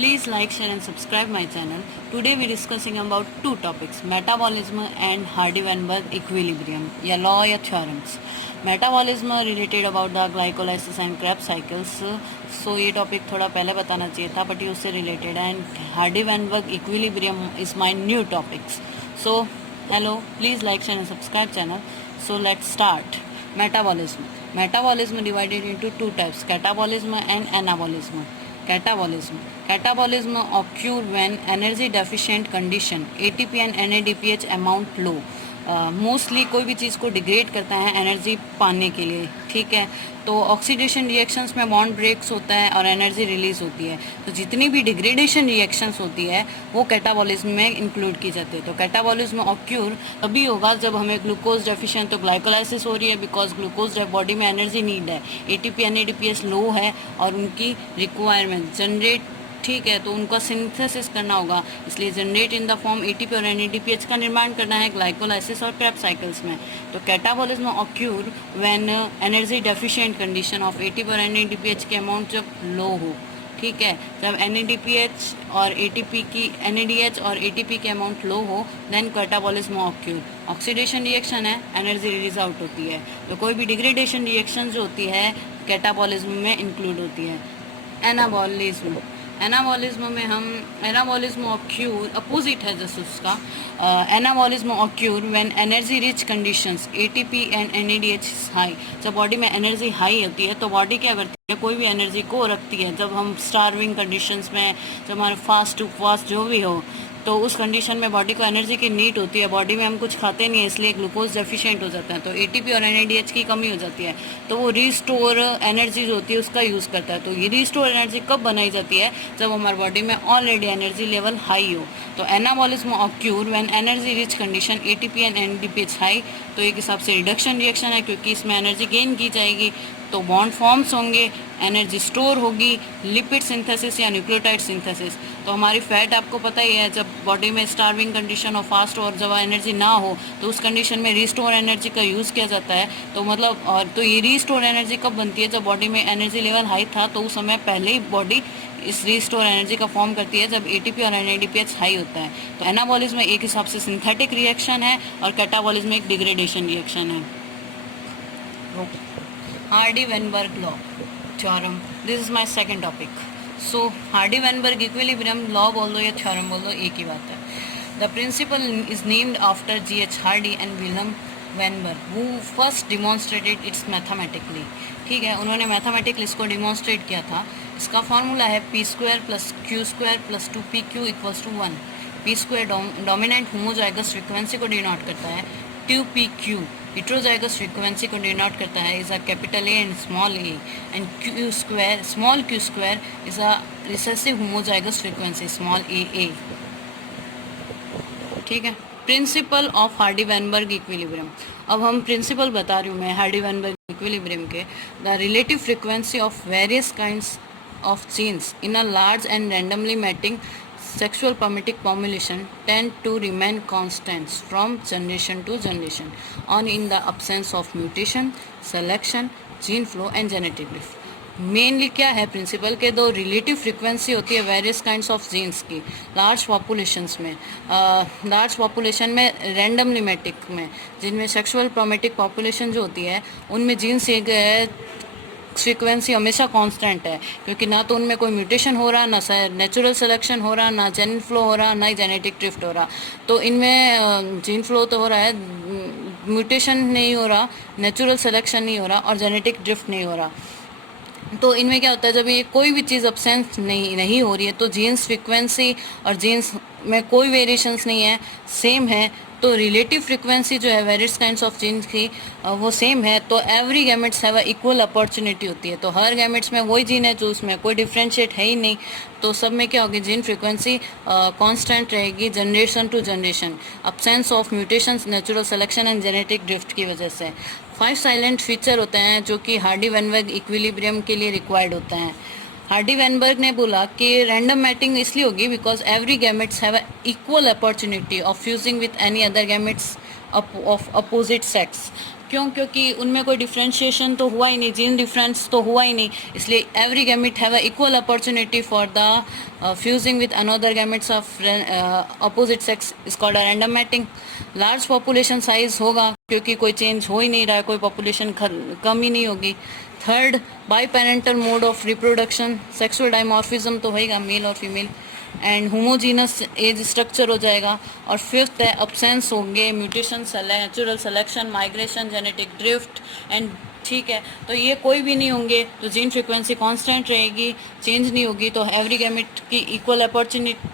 Please like, share and subscribe my channel. Today we discussing about two topics, metabolism and Hardy-Weinberg equilibrium या law या theorems. Metabolism related about the glycolysis and Krebs cycles. So ये topic थोड़ा पहले बताना चाहिए था but ये उससे related and Hardy-Weinberg equilibrium is my new topics. So hello, please like, share and subscribe channel. So let's start. Metabolism. Metabolism divided into two types, catabolism and anabolism. Catabolism occur when energy deficient condition ATP and NADPH amount low. Mostly कोई भी चीज़ को degrade करता है energy पाने के लिए, ठीक है। तो ऑक्सीडेशन रिएक्शंस में बॉन्ड ब्रेक्स होता है और एनर्जी रिलीज होती है। तो जितनी भी डिग्रेडेशन रिएक्शंस होती है वो कैटाबॉलिज्म में इंक्लूड की जाती है। तो कैटाबॉलिज्म ऑक्यूर तभी होगा जब हमें ग्लूकोज डेफिशिएंट, तो ग्लाइकोलाइसिस हो रही है बिकॉज ग्लूकोज बॉडी में एनर्जी नीड है, एटीपी एनएडीपीएच लो है और उनकी रिक्वायरमेंट जनरेट, ठीक है, तो उनका सिंथेसिस करना होगा, इसलिए generate in the form ATP और एनएडीपीएच का निर्माण करना है ग्लाइकोलाइसिस और क्रेब्स साइकिल्स में। तो catabolism occur when energy deficient condition of ATP और एनएडीपीएच के अमाउंट जब लो हो, ठीक है। जब एनएडीपीएच और एटीपी की एनएडीएच और एटीपी के अमाउंट लो हो then catabolism occur. Oxidation reaction है, एनर्जी रिलीज आउट होती है। तो कोई भी डिग्रेडेशन रिएक्शन जो होती है कैटाबॉलिज्म में इंक्लूड होती है। एनाबॉलिज्म, एनाबॉलिज्म में हम एनाबॉलिज्म ऑक्यूर अपोजिट है जैसे उसका। Anabolism occur when energy rich conditions ATP and NADH high. जब बॉडी में एनर्जी हाई होती है तो बॉडी क्या करती है, कोई भी एनर्जी को रखती है। जब हम स्टार्विंग कंडीशंस में, जब हमारे फास्ट टू फास्ट जो भी हो, तो उस कंडीशन में बॉडी को एनर्जी की नीड होती है। बॉडी में हम कुछ खाते नहीं है इसलिए ग्लूकोज डेफिशिएंट हो जाता है, तो एटीपी और एनएडीएच की कमी हो जाती है। तो वो रीस्टोर एनर्जी जो होती है उसका यूज़ करता है। तो ये रीस्टोर एनर्जी कब बनाई जाती है, जब हमारी बॉडी में ऑलरेडी एनर्जी लेवल हाई हो। तो anabolism occur when energy rich condition ATP and NADPH high. तो एक हिसाब से रिडक्शन रिएक्शन है क्योंकि इसमें एनर्जी गेन की जाएगी, तो बॉन्ड फॉर्म्स होंगे, एनर्जी स्टोर होगी, लिपिड सिंथेसिस या न्यूक्लियोटाइड सिंथेसिस। तो हमारी फैट आपको पता ही है, जब बॉडी में स्टार्विंग कंडीशन और फास्ट और जब एनर्जी ना हो तो उस कंडीशन में रीस्टोर एनर्जी का यूज़ किया जाता है। तो मतलब और तो ये रीस्टोर एनर्जी कब बनती है, जब बॉडी में एनर्जी लेवल हाई था तो उस समय पहले ही बॉडी इस रीस्टोर एनर्जी का फॉर्म करती है जब एटीपी और एनएडीपीएच हाई होता है। तो एनाबॉलिज्म एक हिसाब से सिंथेटिक रिएक्शन है और कैटाबॉलिज्म एक डिग्रेडेशन रिएक्शन है। Hardy-Weinberg law theorem. This is my second topic. So Hardy-Weinberg equilibrium law बोल दो या theorem बोल दो, एक ही बात है। The principle is named after G.H. Hardy and Wilhelm Weinberg, who first demonstrated it mathematically. ठीक है, उन्होंने मैथमेटिकली इसको डिमॉन्स्ट्रेट किया था। इसका फॉर्मूला है P square plus Q square plus 2pq equals to 1। P square dominant homozygous frequency को denote करता है, 2pq heterozygous frequency को डिनोट करता है is a capital A and small A, and Q square small Q square is a recessive homozygous frequency small A. ठीक है, principle of Hardy-Weinberg equilibrium. अब हम प्रिंसिपल बता रही हूँ मैं हार्डी-वेनबर्ग इक्विलिब्रियम के। The relative frequency of various kinds of genes in a large and randomly mating sexual permitting population tend to remain constants from generation to generation on in the absence of mutation, selection, gene flow and genetic drift. Mainly क्या है principal के, दो relative frequency होती है various kinds of jeans की large populations में, large population में randomly मैटिक में, जिनमें सेक्सुअल प्रोमेटिक पॉपुलेशन जो होती है उनमें जीन्स एक फ्रीक्वेंसी हमेशा कांस्टेंट है क्योंकि ना तो उनमें कोई म्यूटेशन हो रहा, ना नेचुरल सिलेक्शन हो रहा, ना जेन फ्लो हो रहा, ना ही जेनेटिक ड्रिफ्ट हो रहा। तो इनमें जीन फ्लो तो हो रहा है, म्यूटेशन नहीं हो रहा, नेचुरल सिलेक्शन नहीं हो रहा और जेनेटिक ड्रिफ्ट नहीं हो रहा। तो इनमें क्या होता है, जब ये कोई भी चीज़ अब्सेंट नहीं हो रही है तो जीन्स फ्रीक्वेंसी और जीन्स में कोई वेरिएशंस नहीं है, सेम है। तो रिलेटिव फ्रीक्वेंसी जो है वेरियस काइंड्स ऑफ जीन्स की वो सेम है। तो every gametes have a equal opportunity होती है। तो हर गैमेट्स में वही जीन है जो उसमें कोई डिफ्रेंशिएट है ही नहीं। तो सब में क्या होगी, जीन फ्रीक्वेंसी कांस्टेंट रहेगी generation to generation, absence of mutations, natural selection and genetic drift की वजह से। 5 साइलेंट फीचर होते हैं जो कि हार्डी-वेनबर्ग इक्विलिब्रियम के लिए रिक्वायर्ड होते हैं। हार्डी-वेनबर्ग ने बोला कि रैंडम मैटिंग इसलिए होगी because every gametes have equal opportunity of fusing with any other gametes of opposite sex. क्यों? क्योंकि उनमें कोई डिफ्रेंशिएशन तो हुआ ही नहीं, जीन डिफरेंस तो हुआ ही नहीं, इसलिए every gamete have a equal opportunity for the fusing with another gametes of opposite sex is called a random mating. Large population size होगा क्योंकि कोई चेंज हो ही नहीं रहा है, कोई पॉपुलेशन कम ही नहीं होगी। Third, biparental mode of reproduction, sexual dimorphism तो होएगा मेल और female, and homogeneous age structure हो जाएगा। और फिफ्थ है अब्सेंस होंगे mutation, natural selection, migration, genetic drift and ठीक है। तो ये कोई भी नहीं होंगे तो जीन फ्रिक्वेंसी कांस्टेंट रहेगी, चेंज नहीं होगी। तो एवरी गैमेट की equal opportunity,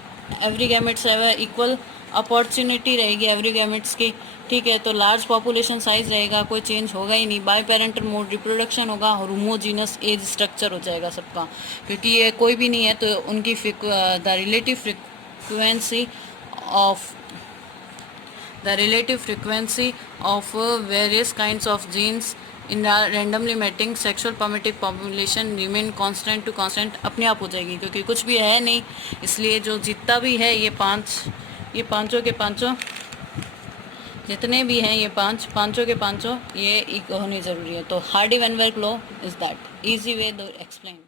every gametes have equal opportunity रहेगी एवरी गैमेट्स की, ठीक है। तो लार्ज पॉपुलेशन साइज रहेगा, कोई चेंज होगा ही नहीं, बाय पेरेंटल मोड रिप्रोडक्शन होगा और होमोजीनस एज स्ट्रक्चर हो जाएगा सबका, क्योंकि ये कोई भी नहीं है। तो उनकी the relative frequency of various kinds of genes in randomly mating sexual permitted population remain constant to constant अपने आप हो जाएगी, क्योंकि कुछ भी है नहीं, इसलिए जो जितना भी है ये पांचों के पांचों जितने भी हैं ये पांचों के पांचों ये होने ज़रूरी है। तो Hardy Weinberg law is that easy way to explain.